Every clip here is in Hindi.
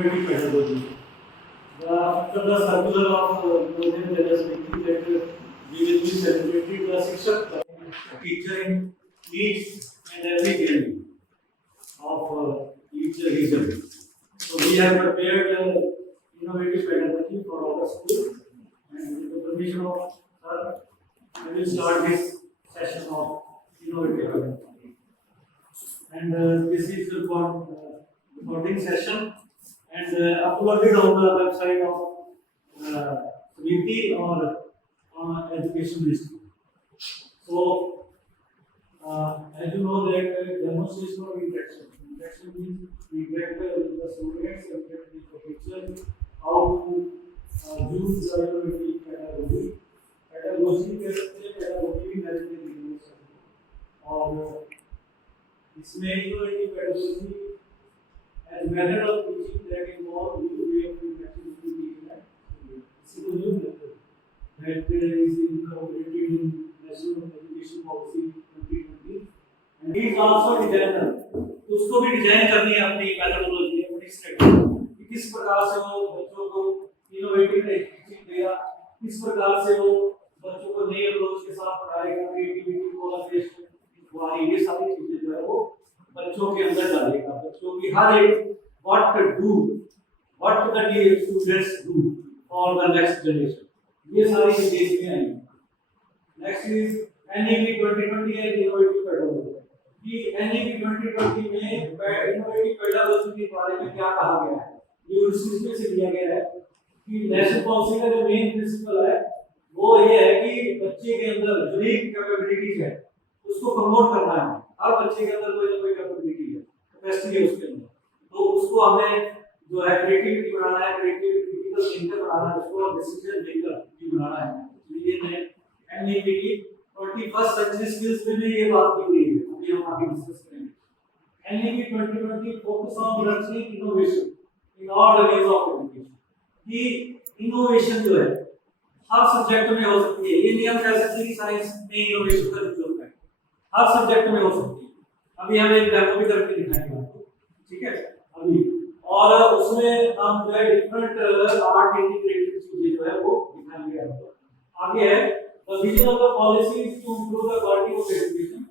innovative pedagogy. After the circular of Golden Generosity that we will be celebrating the Shikshak, teacher in each and every field of each region. So we have prepared innovative pedagogy for our school, and with the permission of sir, I will start this session of innovative pedagogy. And this is the recording session and uploaded on the website of Samiti or Education Ministry. So, as you know, that demonstration of interaction. Interaction means we get with the students and get with the teachers how to use the innovative pedagogy. Pedagogy कह सकते हैं, pedagogy भी मैंने नहीं सकते और इसमें innovative pedagogy as method of teaching that involve new way of interaction with the student. This is a new method that is incorporated in National Education Policy 2020 and it is also designer. उसको भी डिजाइन करनी है अपनी methodology, अपनी स्ट्रेटजी कि किस प्रकार से वो बच्चों को innovative टीचिंग देगा, किस प्रकार से वो बच्चों को नए अप्रोच के साथ पढ़ाएगा, क्रिएटिविटी, कोलैबोरेशन, इंक्वायरी, ये सारी चीजें जो है वो बच्चों के अंदर डालेगा. बच्चों की हर एक what to do, what the students do for the next generation. ये सारी चीजें इसमें आएंगी. Next is NEP 2020 है innovative pedagogy. कि NEP 2020 में innovative pedagogy के बारे में क्या कहा गया है? ये उसमें से लिया गया है कि नेशनल पॉलिसी का जो मेन प्रिंसिपल है वो ये है कि बच्चे के अंदर यूनिक कैपेबिलिटीज है उसको प्रमोट करना है. हर बच्चे के अंदर कोई ना कोई कैपेबिलिटी है, कैपेसिटी है उसके अंदर, तो उसको हमें जो है क्रिएटिविटी बढ़ाना है, क्रिएटिविटी थिंकर बढ़ाना है, उसको डिसीजन मेकर भी बनाना है. ये एनईपी की 21st सेंचुरी स्किल्स में भी ये बात की गई है, अभी हम आगे डिस्कस करेंगे. NEP 2020 focus on nurturing innovation in all areas of education. कि इनोवेशन जो है हर सब्जेक्ट में हो सकती है. ये नहीं हम कह सकते कि साइंस में इनोवेशन का जो है हर सब्जेक्ट में हो सकती है. अभी हम एक डेमो भी करके दिखाएंगे आपको, ठीक है अभी, और उसमें हम जो है डिफरेंट आर्ट इंटीग्रेटेड चीजें जो है वो दिखाएंगे आपको. आगे है the vision of the policies to improve the quality of education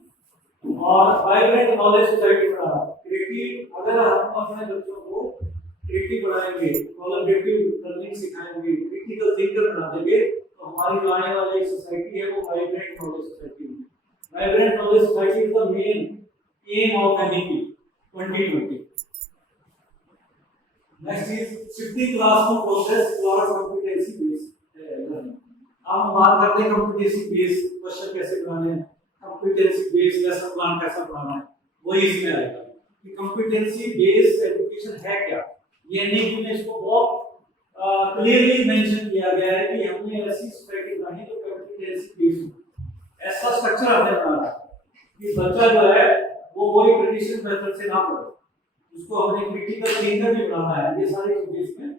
और वाइब्रेंट नॉलेज सोसाइटी बनाना. क्रिएटिव, अगर हम अपने बच्चों को क्रिएटिव बनाएंगे, कोलैबोरेटिव लर्निंग सिखाएंगे, क्रिटिकल थिंकर बना देंगे, तो हमारी जो आने वाली सोसाइटी है वो वाइब्रेंट नॉलेज सोसाइटी है. Vibrant knowledge society is the main aim of NEP 2020. Next is shifting classroom process towards competency based learning. हम बात करते हैं competency based क्वेश्चन कैसे बनाने हैं, competency based लेसन प्लान कैसे बनाना है, वही इसमें आएगा कि competency based education है क्या. ये NEP में इसको बहुत क्लियरली मेंशन किया गया है कि हमने ऐसी सोसाइटी बनानी जो competency based हो. ऐसा स्ट्रक्चर हमने बनाना कि बच्चा जो है वो वही ट्रेडिशनल मेथड से ना पढ़े, उसको हमने क्रिटिकल थिंकर भी बनाना है. ये सारी चीजें इसमें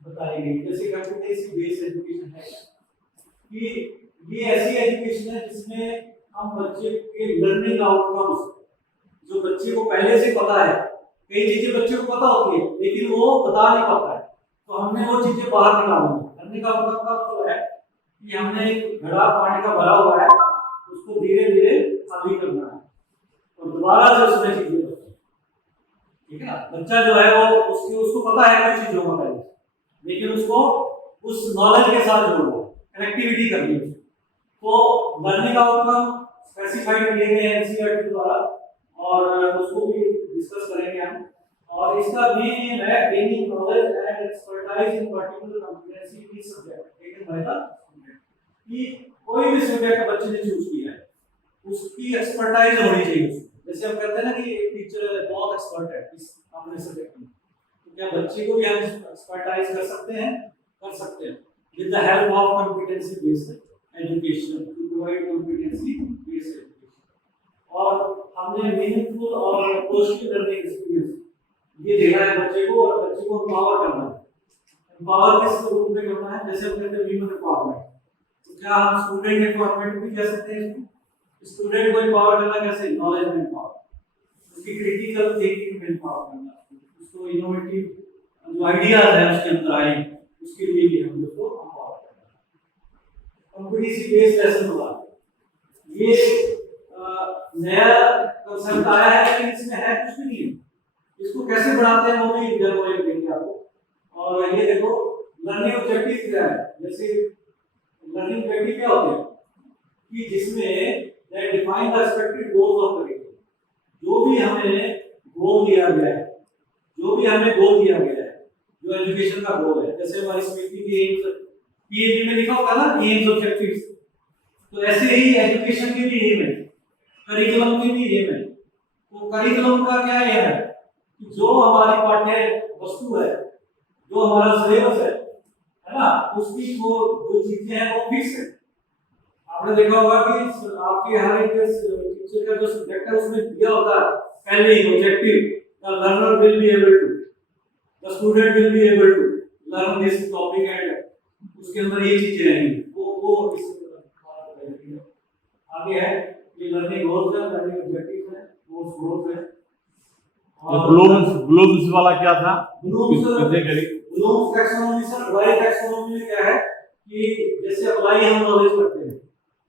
बताई गई. जैसे कॉम्पिटेंसी बेस्ड एजुकेशन है कि ये ऐसी एजुकेशन है जिसमें हम बच्चे के लर्निंग आउटकम्स जो बच्चे को पहले से पता है, कई चीजें बच्चे को पता होती है लेकिन वो बता नहीं पाता है, तो हमने वो चीजें बाहर निकालनी है. लर्निंग आउटकम का तो है कि हमने एक घड़ा पानी का भरा हुआ है, उसको धीरे धीरे खाली करना है और दोबारा से उसमें चीजें बचती है. ठीक है ना. बच्चा जो है वो उसको पता है कुछ चीजों का पहले, लेकिन उसको उस नॉलेज के साथ जोड़ना, कनेक्टिविटी करनी है. तो लर्निंग आउटकम स्पेसिफाइड किए गए हैं एनसीईआरटी द्वारा और उसको भी डिस्कस करेंगे हम. और इसका मेन है gaining knowledge and expertise in particular competency in subject taken by the student. कि कोई भी सब्जेक्ट बच्चे ने चूज किया है उसकी एक्सपर्टाइज होनी चाहिए. जैसे हम कहते हैं ना कि एक टीचर बहुत एक्सपर्ट है इस अपने सब्जेक्ट में, तो क्या बच्चे को भी हम एक्सपर्टाइज कर सकते हैं? कर सकते हैं with the help of competency based education to provide competency based education. और हमने मीनिंगफुल और पॉजिटिव लर्निंग एक्सपीरियंस ये देना है बच्चे को और बच्चे को एम्पावर करना है. एम्पावर किस रूप में करना है? जैसे हम कहते हैं ह्यूमन एम्पावरमेंट, तो क्या हम स्टूडेंट एम्पावरमेंट भी कह सकते हैं इसको. स्टूडेंट को एम्पावर करना कैसे? नॉलेज में एम्पावर, उसकी क्रिटिकल थिंकिंग में एम्पावर करना, उसको इनोवेटिव जो आइडियाज हैं उसके अंदर आए, उसके लिए भी हम लोग को कॉम्पिटेंसी बेस्ड लेसन हुआ। ये नया कंसेप्ट आया है, लेकिन इसमें है कुछ भी नहीं है। इसको कैसे बढ़ाते हैं वो भी डेमो एक देंगे आपको। और ये देखो लर्निंग ऑब्जेक्टिव क्या है। जैसे लर्निंग ऑब्जेक्टिव क्या होते हैं कि जिसमें they define the expected goals of curriculum। जो भी हमें गोल दिया गया है, जो भी हमें गोल दिया गया है, जो एजुकेशन का गोल है, जैसे हमारी स्पीकिंग की एम्स पीएचडी में लिखा होता है ना एम्स ऑब्जेक्टिव्स, तो ऐसे ही एजुकेशन की भी एम है, करिकुलम की भी एम है। तो करिकुलम का क्या एम है कि जो हमारी पाठ्य वस्तु है, जो हमारा सिलेबस है ना, उसकी जो चीजें हैं वो फिक्स है। आपने देखा होगा कि आपके हर एक टीचर का जो सब्जेक्ट है उसमें दिया होता है पहले ही objective, the learner will be able to, the student will be able to learn this topic and उसके अंदर ये चीजें रहेंगी। वो इस आगे है ये लर्निंग गोल्स है, लर्निंग ऑब्जेक्टिव है, वो गोल्स है। और ब्लूम्स वाला क्या था? Bloom's taxonomy sir, apply taxonomy में क्या है कि जैसे अप्लाई हम नॉलेज करते हैं,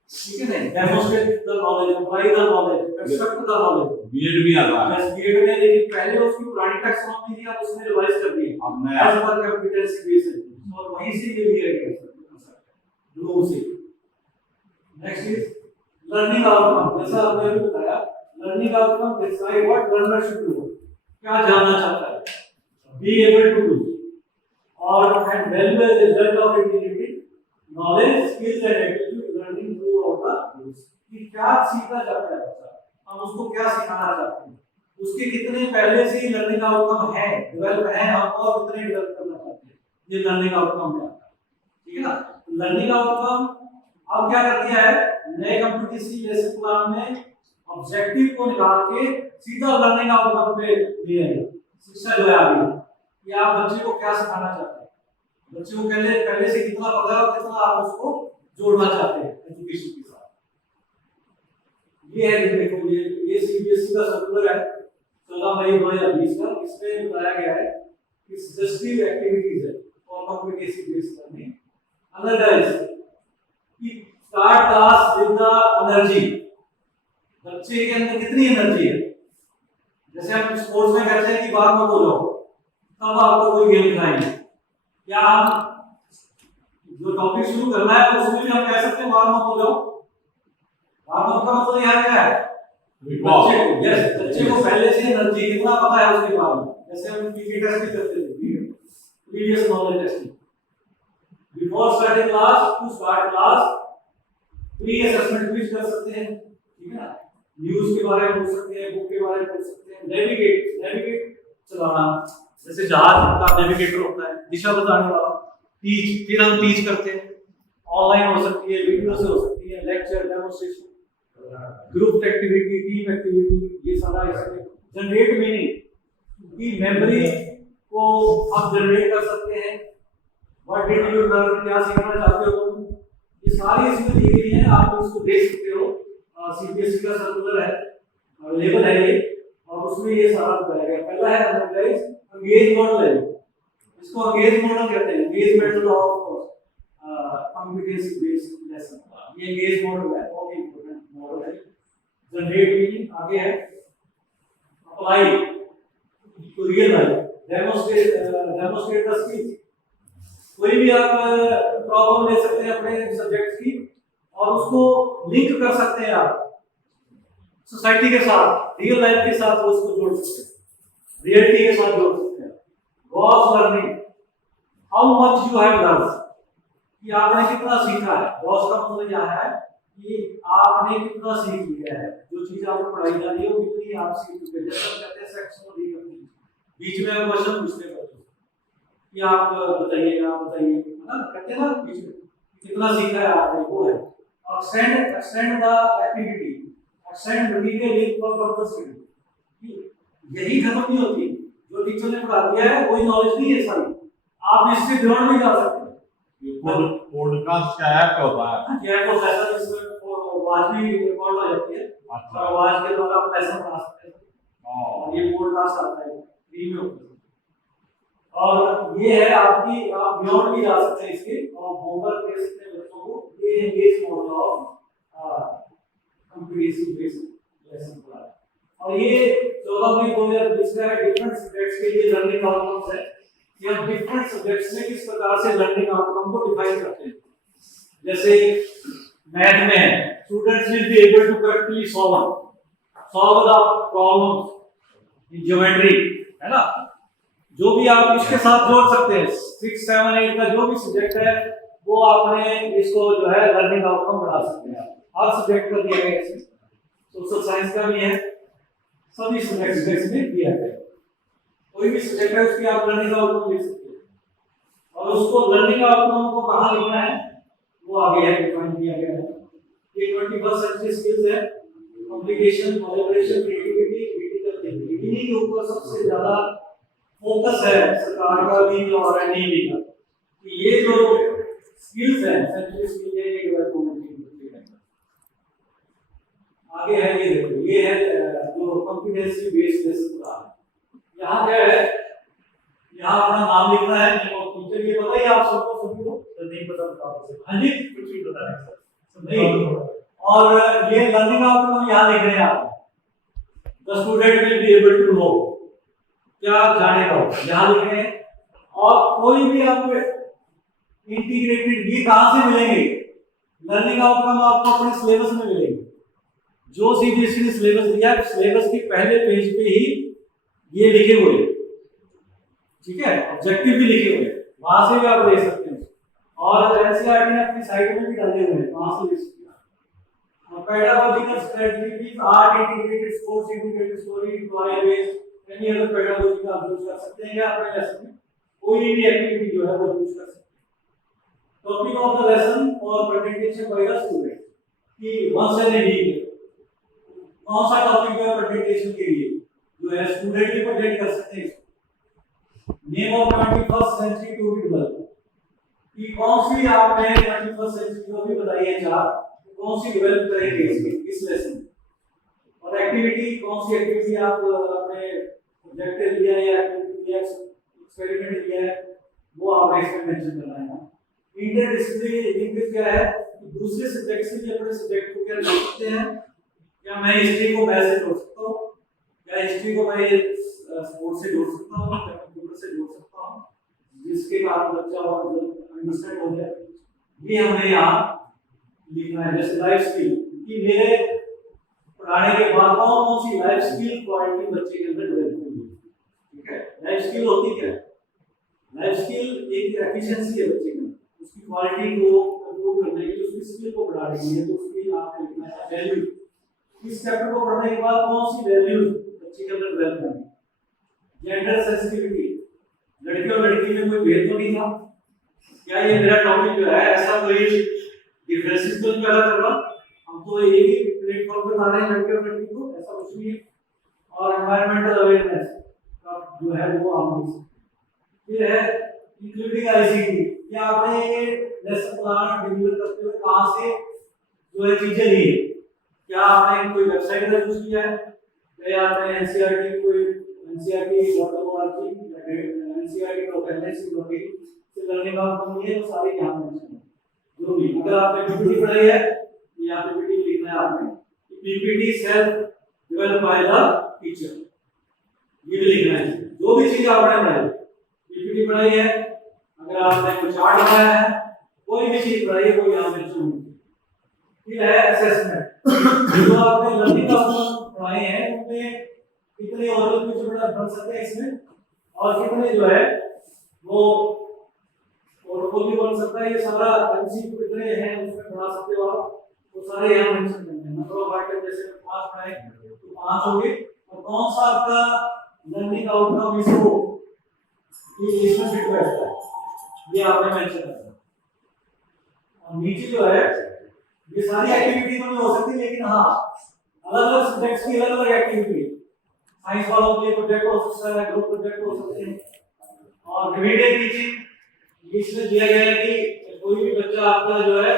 ठीक है ना, demonstrate the knowledge, apply the knowledge, extract the knowledge. BEd भी आता है। यस बीएड में, लेकिन पहले उसकी पुरानी टैक्सोनॉमी थी, अब उसने रिवाइज कर दी अब नया एज पर कॉम्पिटेंसी बेस्ड, और वहीं से ये लिया गया ब्लूम से। Next is learning outcome. जैसा आपने अभी बताया, learning outcome decide what learner should do, क्या जानना चाहता है, बी एबल टू डू, और end value as result of integrated knowledge skills and attitude learning throughout the course. कि क्या सीखना चाहता है बच्चा, हम उसको क्या सिखाना चाहते हैं, उसके कितने पहले से लर्निंग आउटकम है, डेवलप है, हम और कितने डेवलप करना चाहते हैं, ये लर्निंग आउटकम में आता है। ठीक है ना, लर्निंग आउटकम अब क्या कर दिया है नए कॉम्पिटेंसी लेसन प्लान में, ऑब्जेक्टिव को निकाल के सीधा लर्निंग आउटकम पे दिया है। शिक्षा जो है आगे कि आप बच्चे को क्या सिखाना चाहते हैं, बच्चे को पहले से कितना पता है और कितना आप उसको जोड़ना चाहते हैं एजुकेशन के साथ। ये है, देखो ये सीबीएसई का सर्कुलर है 14 मई 2020 का। इसमें बताया गया है कि सजेस्टिव एक्टिविटीज है और कॉम्पिटेंसी बेस्ड लर्निंग। एनर्जाइज कि start class with the energy, बच्चे के अंदर कितनी एनर्जी है। जैसे हम स्पोर्ट्स में कहते हैं कि बाहर मत हो जाओ, तब आपको कोई गेम खिलाएंगे, या हम जो टॉपिक शुरू करना है उसमें भी हम कह सकते हैं बाहर मत हो जाओ। बाहर मत का मतलब यह क्या है, बच्चे को पहले से एनर्जी कितना पता है उसके बारे में। जैसे हम पीके टेस्ट भी करते थे, previous knowledge testing, before starting class, to start class, pre assessment भी कर सकते हैं, ठीक है ना, न्यूज़ के बारे में पूछ सकते हैं, बुक के बारे में पूछ सकते हैं, नेविगेट चलाना, जैसे जहाज का नेविगेटर होता है, दिशा बताने वाला। टीच, फिर हम टीच करते हैं, ऑनलाइन हो सकती है, वीडियो से हो सकती है, lecture, demonstration, group activity, team activity, ये सारा इसमें। जनरेट मीनिंग की मेमोरी को आप जनरेट कर सकते हैं, व्हाट डिड यू लर्न, क्या सीखना चाहते हो तुम, ये सारी इसमें दी गई है, आप इसको देख सकते हो। सीबीएसई का सर्कुलर है, अवेलेबल है ये, और उसमें ये सारा बताया गया। पहला है एनालाइज, एंगेज मॉडल है, इसको एंगेज मॉडल कहते हैं, engage method of competency based lesson. ये एंगेज मॉडल है, बहुत ही इंपॉर्टेंट मॉडल है। जनरेट मीनिंग आगे है, apply to real life, demonstrate the skills. कोई भी आप प्रॉब्लम ले सकते हैं अपने सब्जेक्ट की और उसको लिंक कर सकते हैं आप सोसाइटी के साथ, रियल लाइफ के साथ उसको जोड़ सकते हैं, रियलिटी के साथ जोड़ सकते हैं। Gross learning, how much you have learn, कि आपने कितना सीखा है। ग्रॉस का मतलब क्या है कि आपने कितना सीख लिया है, जो चीज आपको पढ़ाई जा रही है वो कितनी आप सीख चुके हैं। जैसे कहते हैं सेक्शन में बीच में क्वेश्चन पूछते हैं कि आप बताइएगा, है ना, कहते हैं ना बीच में कितना सीखा है आपने, वो है। Extend the activity, extend material in for further study. यही खत्म नहीं होती, जो टीचर ने पढ़ा दिया है वही नॉलेज नहीं है सारी, आप इससे बियॉन्ड भी जा सकते हैं। पॉडकास्ट का ऐप होता है, क्या होता है सर, इसमें आवाज भी रिकॉर्ड हो जाती है और आवाज के द्वारा आप लेसन पढ़ा सकते हैं। और ये पॉडकास्ट आता है फ्री में होता है। और ये है आपकी, आप बियॉन्ड भी जा सकते हैं इसके, और होमवर्क दे सकते हैं बच्चों को। ये engage mode of computer based lesson plan. और ये 14 मई 2020 का है। डिफरेंट सब्जेक्ट्स के लिए लर्निंग आउटकम्स है कि हम डिफरेंट सब्जेक्ट्स में किस प्रकार से लर्निंग आउटकम को डिफाइन करते हैं। जैसे मैथ में है, students will be able to correctly solve the problems in geometry, है ना। जो भी आप इसके साथ जोड़ सकते हैं, 6, 7, 8 का जो भी सब्जेक्ट है वो आपने इसको जो है लर्निंग आउटकम बढ़ा सकते हैं। हर सब्जेक्ट का दिया गया है, सोशल साइंस का भी है, सभी सब्जेक्ट्स का इसमें दिया गया है। कोई भी सब्जेक्ट है उसकी आप लर्निंग आउटकम लिख सकते हैं, और उसको लर्निंग आउटकम को कहाँ लिखना है वो आगे है डिफाइन किया गया है। ये 21st सेंचुरी स्किल्स है, communication, collaboration, creativity, critical thinking. इन्हीं के ऊपर सबसे ज्यादा फोकस है सरकार का भी और एनईपी का, कि ये जो स्किल्स हैं सेंचुरी स्किल ये डेवलप होने चाहिए। आगे है ये देखो, ये है जो कॉम्पिटेंसी बेस्ड लेसन प्लान। यहाँ क्या है, यहाँ अपना नाम लिखना है, टीचर ये पता ही आप सबको, सभी को तो नहीं पता बताओ। हाँ जी, कुछ भी पता नहीं सर, नहीं। और ये लर्निंग आउटकम यहाँ लिख रहे हैं आप, the student will be able to know, क्या जानेगा यहाँ लिख रहे हैं। और कोई भी आपको इंटीग्रेटेड ये कहाँ से मिलेंगे, लर्निंग आउटकम आपको अपने सिलेबस में मिलेंगे। जो सीबीएसई ने सिलेबस दिया है, सिलेबस के पहले पेज पे ही ये लिखे हुए, ठीक है, ऑब्जेक्टिव भी लिखे हुए, वहां से भी आप देख सकते हैं। और एनसीईआरटी ने अपनी साइट में भी डाले हुए हैं, वहां से देख सकते हैं। Pedagogical strategy, art integrated, sports integrated, story toy based, any other pedagogy का आप यूज कर सकते हैं, या अपने लेसन में कोई भी एक्टिविटी जो है वो यूज कर सकते हैं। टॉपिक ऑफ द लेसन और प्रेजेंटेशन बाय द स्टूडेंट, कि वंस एन ए वीक कौन सा टॉपिक है प्रेजेंटेशन के लिए जो है स्टूडेंट भी प्रेजेंट कर सकते हैं। Name of 21st century to be develop, कि कौन सी आपने 21st सेंचुरी को भी बताई है चार, कौन सी डेवलप करेंगे इस लेसन। और एक्टिविटी, कौन सी एक्टिविटी आप अपने ऑब्जेक्टिव लिया है या एक्टिविटी लिया है, एक्सपेरिमेंट लिया है, वो आपने इसमें मेंशन करना है। इंटरडिसिप्लिनरी लिंकेज क्या है, दूसरे सब्जेक्ट से भी अपने सब्जेक्ट को क्या जोड़ सकते हैं। क्या मैं हिस्ट्री को मैथ से जोड़ सकता हूँ, क्या हिस्ट्री को मैं स्पोर्ट्स से जोड़ सकता हूँ, या कंप्यूटर से जोड़ सकता हूँ, जिसके कारण बच्चा और अंडरस्टैंड हो जाए। ये हमें यहाँ लिखना है। जैसे लाइफ स्किल, कि मेरे पढ़ाने के बाद कौन कौन सी लाइफ स्किल क्वालिटी बच्चे के अंदर डेवलप होगी। ठीक है, लाइफ स्किल होती क्या है, लाइफ स्किल एक एफिशिएंसी है बच्चे की, उसकी क्वालिटी को इंप्रूव करने के लिए, उसकी स्किल को बढ़ाने के लिए, तो उसकी आपको लिखना है वैल्यू। इस चैप्टर को पढ़ने के बाद कौन सी वैल्यूज बच्चे के अंदर डेवलप होंगी। जेंडर सेंसिटिविटी, लड़की और लड़की में कोई भेद तो नहीं था, क्या ये मेरा टॉपिक जो है ऐसा कोई डिफरेंसेस तो नहीं पैदा कर रहा, हम तो एक ही प्लेटफॉर्म पे ला रहे हैं लड़के और लड़की को, ऐसा कुछ नहीं है। और एनवायरमेंटल अवेयरनेस का जो है वो आप देख सकते हैं। ये है इंक्लूडिंग आईसीटी, कि आपने ये लेसन प्लान डिलीवर करते हुए कहां से जो है चीजें ली है। क्या आपने कोई वेबसाइट का यूज किया है, या आपने एनसीईआरटी कोई ncrt.org या ncrt.nic.in से लर्निंग आउटकम लिए, वो सारे यहाँ मेंशन है। जो भी अगर आपने पीपीटी पढ़ाई है, यहाँ पे पीपीटी लिखना है आपने, PPT self develop by the teacher, ये भी लिखना है। जो भी चीज आपने पढ़ाई, पीपीटी पढ़ाई है, अगर आपने कोई चार्ट बनाया है, कोई भी चीज पढ़ाई है, वो यहाँ मेंशन होगी। ये है असेसमेंट, जो आपने लर्निंग आउटकम पढ़ाए हैं उनमें कितने और कुछ बड़ा बन सकते हैं इसमें, और कितने जो है वो पोर्टफोलियो बन सकता है। ये सारा एमसीक्यू कितने हैं उसमें पढ़ा सकते हो आप, वो सारे यहाँ मेंशन करते हैं। नंबर ऑफ आइटम जैसे 5 पढ़ाए तो 5 होंगे, और कौन सा आपका लर्निंग आउटकम इसको इसमें फिट बैठता है ये आपने मेंशन करना है। और नीचे जो है ये सारी एक्टिविटी तो नहीं हो सकती, लेकिन हाँ अलग अलग सब्जेक्ट्स की अलग अलग एक्टिविटी, साइंस वालों के लिए प्रोजेक्ट हो सकता है, ग्रुप प्रोजेक्ट हो सकते हैं। और डिवीडेड टीचिंग इसमें दिया गया है कि कोई भी बच्चा आपका जो है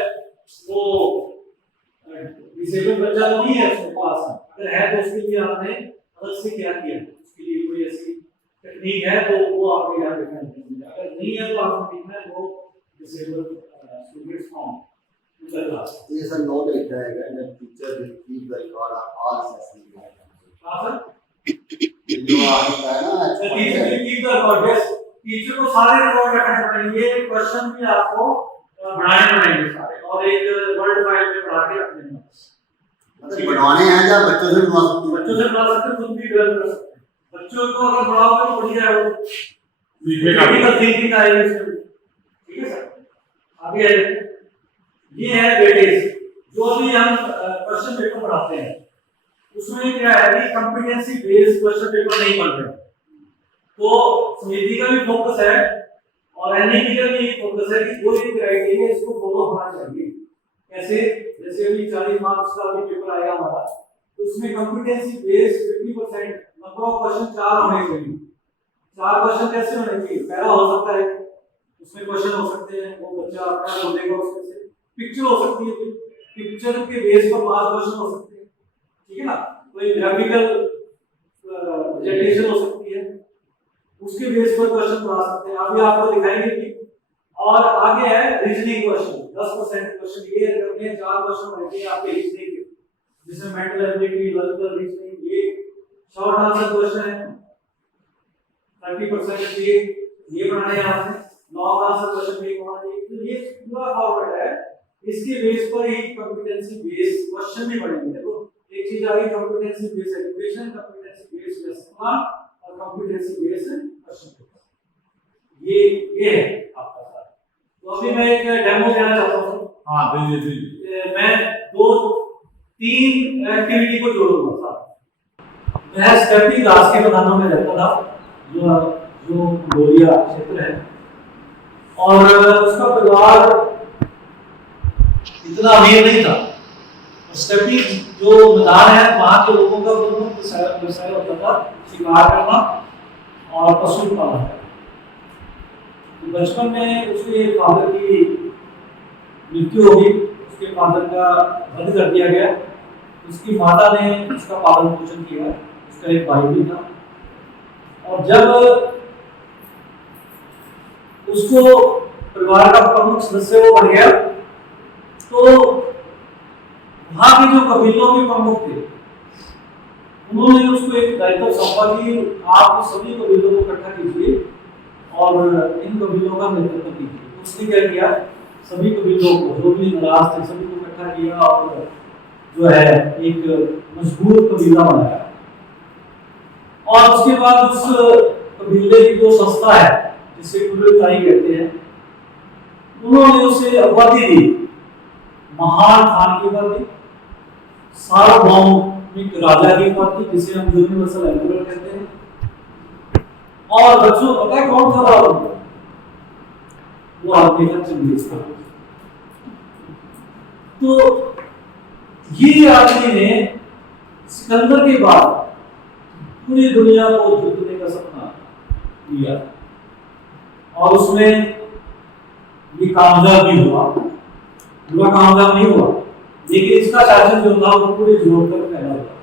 वो डिसेबल बच्चा तो नहीं है उसके पास, अगर है तो उसके लिए आपने अलग से क्या किया, उसके लिए कोई ऐसी टेक्निक है तो वो आपके यहाँ देखना है, अगर नहीं है तो आपको देखना है वो डिसेबल स्टूडेंट्स फॉर्म क्लास। ये सर नोट लिखा है कि teacher will keep the record of all assessment. हां सर, जो आता है ना teacher will keep the record, yes, teacher को सारे रिकॉर्ड रखने पड़ेंगे, क्वेश्चन भी आपको बनाने पड़ेंगे सारे, और एक वर्ड फाइल में बना के रखने हैं। मतलब बनवाने हैं या बच्चों से बनवा सकते हैं? बच्चों से बना सकते हैं, खुद भी डेवलप कर सकते हैं। बच्चों को अगर बढ़ाओगे तो बढ़िया है, वो क्रिटिकल थिंकिंग आएगी इसमें। ठीक है सर, आगे ये है वेटेज। जो भी हम क्वेश्चन पेपर पढ़ाते हैं उसमें क्या है कि कॉम्पिटेंसी बेस्ड क्वेश्चन पेपर नहीं बन रहे, तो समिति का भी फोकस है और एनईपी का भी फोकस है कि कोई क्राइटेरिया इसको फॉलो होना चाहिए। कैसे, जैसे अभी 40 मार्क्स का भी पेपर आएगा हमारा, तो उसमें competency based 50% number of question 4 होने चाहिए। 4 क्वेश्चन कैसे होने चाहिए? पहला हो सकता है उसमें क्वेश्चन हो सकते हैं, वो बच्चा अपना बोलेगा, उसमें से पिक्चर हो सकती है, पिक्चर के बेस पर 5 क्वेश्चन हो सकते हैं। ठीक है ना, कोई ग्राफिकल प्रेजेंटेशन हो सकती है, उसके बेस पर क्वेश्चन बना सकते हैं। अभी आपको दिखाएंगे कि और आगे है रीजनिंग क्वेश्चन, 10% क्वेश्चन ये करने हैं, 4 क्वेश्चन रहते हैं आपके रीजनिंग के, जिसमें मेंटल एबिलिटी, लॉजिकल रीजनिंग, ये शॉर्ट आंसर क्वेश्चन है 30% ये बनाने हैं आपने, लॉन्ग आंसर क्वेश्चन भी होना चाहिए। तो ये पूरा फॉर्मेट है, इसके बेस पर ही कॉम्पिटेंसी बेस्ड क्वेश्चन भी बनेंगे। देखो एक चीज आ गई competency based education, competency based lesson plan और कॉम्पिटेंसी बेस्ड क्वेश्चन पेपर। ये है आपका सारा। तो अभी मैं एक डेमो देना चाहता हूं। हाँ दीजिए। मैं 2-3 एक्टिविटी को जोड़ूंगा साथ। मैं स्टेपी दास के मैदानों में रहता था, जो गोलिया क्षेत्र है, और उसका परिवार इतना अमीर नहीं था। स्टेपी जो मैदान है वहां के लोगों का व्यवसाय होता था शिकार करना और पशु पालन करना। तो बचपन में उसके फादर की मृत्यु हो गई, उसके फादर का वध कर दिया गया। उसकी माता ने उसका पालन पोषण किया, उसका एक भाई भी था। और जब उसको परिवार का प्रमुख सदस्य वो बन गया, तो वहां के जो कबीलों के प्रमुख थे उन्होंने उसको एक दायित्व सौंपा कि आप सभी कबीलों को इकट्ठा कीजिए और इन कबीलों का नेतृत्व कीजिए। उसने क्या किया, सभी कबीलों को जो भी नाराज थे सभी को इकट्ठा किया और जो है एक मजबूत कबीला बनाया। और उसके बाद उस कबीले की जो संस्था है जिसे कुलताई कहते हैं, उन्होंने उसे उपाधि दी, महान खान की उपाधि, सार्वभौमिक राजा की उपाधि, जिसे हम यूनिवर्सल एम्परर कहते हैं। और बच्चों पता है कौन था वो आदमी था चंगेज खान। तो ये आदमी ने सिकंदर के बाद पूरी दुनिया को जीतने का सपना लिया और उसमें ये कामयाब भी हुआ, पूरा कामयाब नहीं हुआ, लेकिन इसका शासन जो था वो पूरे जोर तक फैला हुआ।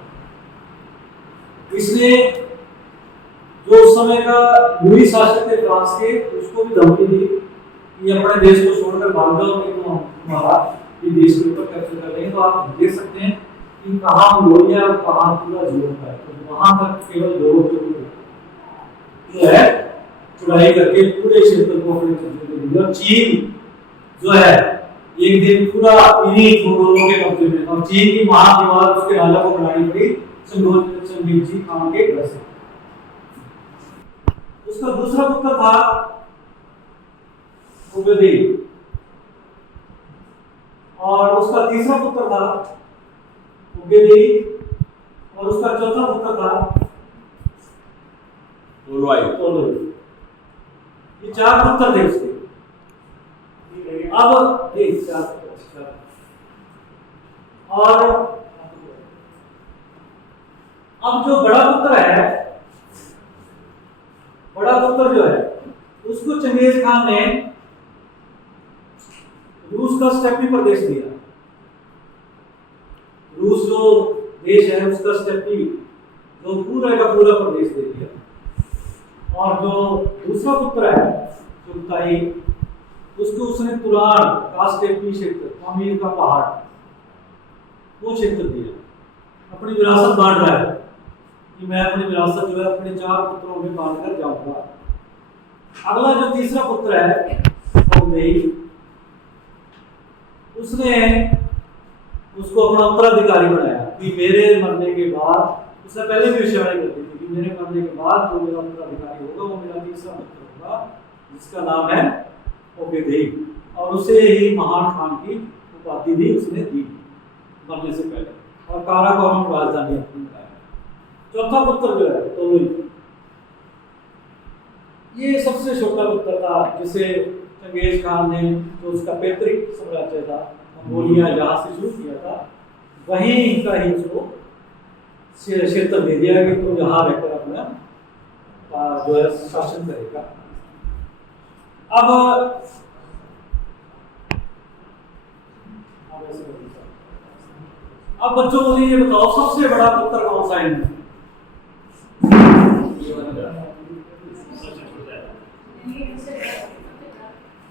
इसने जो उस समय का लुई शासक थे फ्रांस के, उसको भी धमकी दी कि अपने देश को छोड़कर भाग जाओ, नहीं तो हमारा ये देश के ऊपर कब्जा कर लेंगे। तो आप देख सकते हैं कि कहाँ गोलियां और कहाँ पूरा जोर है, तो वहां तक केवल लोगों जो है चुराई करके पूरे क्षेत्र को अपने कब्जे में लिया। चीन जो है एक दिन पूरा इन्हीं मंगोलों के कब्जे में, और चीन की महादीवार उसके राजा को बनानी पड़ी चंगेज खान के घर से। उसका दूसरा पुत्र था उबैदुल, और उसका तीसरा पुत्र था उबैदुल, और उसका चौथा पुत्र था तोलुई। ये 4 पुत्र थे उसके। अब एक 4 और अब जो बड़ा पुत्र है, बड़ा पुत्र जो है उसको चंगेज खान ने रूस का स्टेपी प्रदेश दिया। रूस जो देश है उसका स्टेपी जो पूरा का पूरा प्रदेश दे दिया। और जो दूसरा पुत्र है चुगताई, उसको उसने तुरान कास्टेपी क्षेत्र पामीर का पहाड़ वो क्षेत्र दिया, अपनी विरासत बांट रहा है कि मैं अपनी विरासत जो है अपने 4 पुत्रों में बांट कर जाऊंगा। अगला जो तीसरा पुत्र है औदेही, उसने उसको अपना उत्तराधिकारी बनाया कि मेरे मरने के बाद, उसने पहले भी भविष्यवाणी कर दी थी कि मेरे मरने के बाद जो मेरा उत्तराधिकारी होगा वो मेरा तीसरा पुत्र होगा, जिसका नाम है औदेही, और उसे ही महान खान की उपाधि भी उसने दी मरने से पहले, और काराकोरम की राजधानी अपनी बनाया। चौथा पुत्र जो है तोलुई, ये सबसे छोटा पुत्र था जिसे चंगेज खान ने, जो उसका पैतृक साम्राज्य था मंगोलिया, जहाँ से शुरू किया था, वहीं का ही उसको क्षेत्र दे दिया कि तुम यहाँ रहकर अपना जो है शासन करेगा। अब बच्चों मुझे ये बताओ, सबसे बड़ा पुत्र कौन सा है इनमें?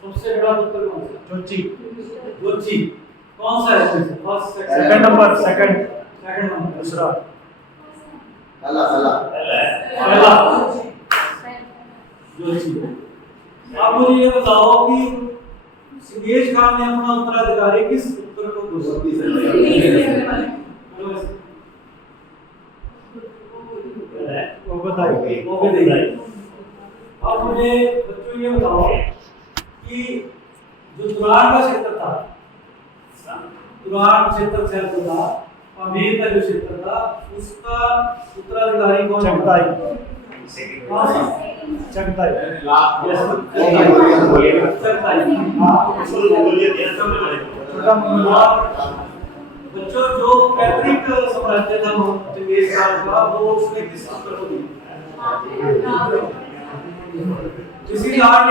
सबसे बड़ा पुत्र कौन सा? जोची। कौन सा है? First, second number, second number, दूसरा, पहला जोची। अब मुझे ये बताओ कि चंगेज खान ने अपना उत्तराधिकारी किस पुत्र को घोषित किया? वो बताइए। अब मुझे बच्चों ये बताओ कि जो तुरान का क्षेत्र था, तुरान क्षेत्र था, अमीर का जो क्षेत्र था, उसका उत्तराधिकारी कौन? चगताई। बच्चों जो पैतृक साम्राज्य था चंगेज खान का, वो उसने किस पुत्र को दिया? जिसकी आर्ट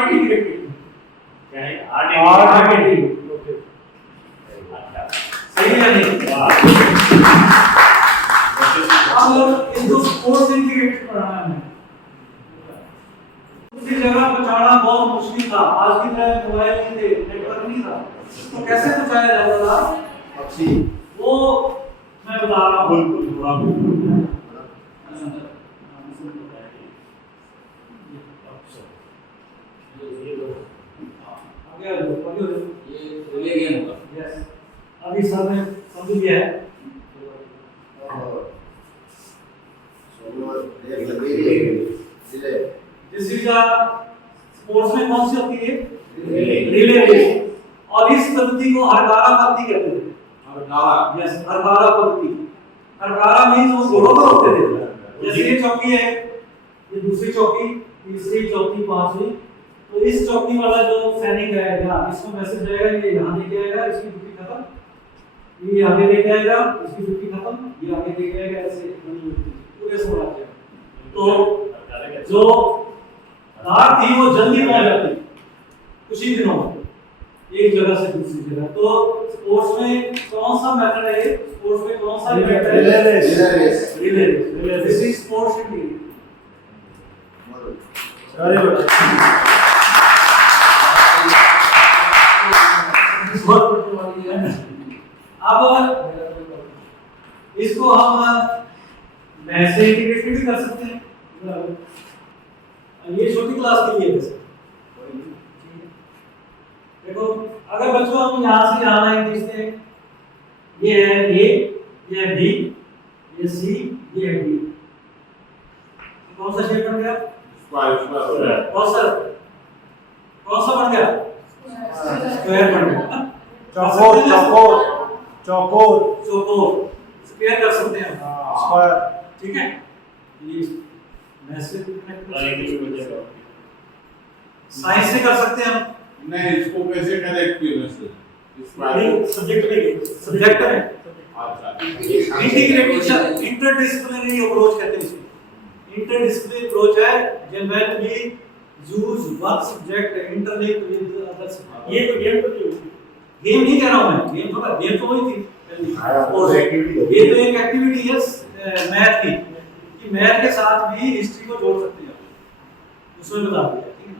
सही है नहीं? अब इसको स्पोर्ट्स इंटीग्रेटेड पढ़ाना है। उसी जगह पहुंचाना बहुत मुश्किल था, आज की तरह मोबाइल नहीं थे, नेटवर्क नहीं था, तो कैसे पहुंचाया जाता था? पक्षी वो मैं बता रहा हूँ। अभी सर ने समझ लिया है। स्पोर्ट्स में कौन सी होती है? Relay race. और इस पद्धति को हरकारा पद्धति कहते थे। यस, हरकारा पद्धति। हरकारा मींस वो घोड़ों पर होते थे। जैसे ये चौकी है, ये दूसरी चौकी, तीसरी, चौथी, पांचवी। तो इस चौकी वाला जो सैनिक आएगा, इसको मैसेज जाएगा, ये यहाँ लेके आएगा, इसकी ड्यूटी खत्म, ये आगे लेके आएगा, इसकी ड्यूटी खत्म, ये आगे लेके आएगा, ऐसे पूरे साम्राज्य। तो जो दार थी वो जल्दी पहुंच जाती कुछ ही दिनों में एक जगह से दूसरी जगह। तो स्पोर्ट्स में कौन सा मेथड है? स्पोर्ट्स में कौन सा मेथड है? Relay race. This is sports integrated. अरे अब इसको हम वैसे इंटीग्रेटेड भी कर सकते हैं। ये छोटी क्लास के लिए है। देखो, अगर बच्चों हम यहाँ से यहाँ लाइन खींचते हैं, ये है A, ये है B, ये C, ये है D। कौन सा शेप बन गया? कौन सा बन गया? स्क्वायर बन गया। चौकोर स्क्वायर कर सकते हैं स्क्वायर। ठीक है, ये मैसेज साइंस से कर सकते हैं हम। नहीं, इसको कैसे करेक्ट किया सब्जेक्ट है। इंटीग्रेटेड इंटरडिसिप्लिनरी अप्रोच कहते हैं इसको। इंटरडिसिप्लिनरी अप्रोच है when we use one subject interlinked with other subject। ये तो गेम नहीं कह रहा हूं मैं, गेम थोड़ा, गेम तो वही थी और ये तो एक एक्टिविटी है मैथ की, कि मैथ के साथ भी हिस्ट्री को जोड़ सकते हैं। उसमें बता दिया, ठीक है।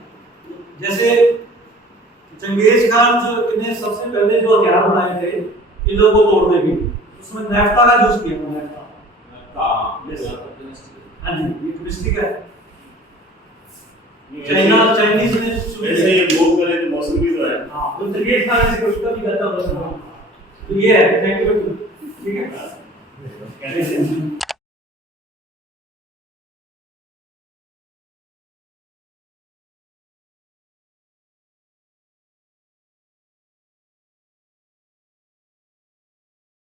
जैसे चंगेज खान जो ने सबसे पहले जो हथियार बनाए थे किलों को तोड़ने के, उसमें नेफ्ता का यूज किया, नेफ्ता। हाँ जी, ये केमिस्ट्री का है। चाइनीज ने वैसे ये मूव करे तो मौसम भी तो है। हाँ, तो चंगेज खान से उसका भी करता होगा। तो ये है, थैंक यू, ठीक है।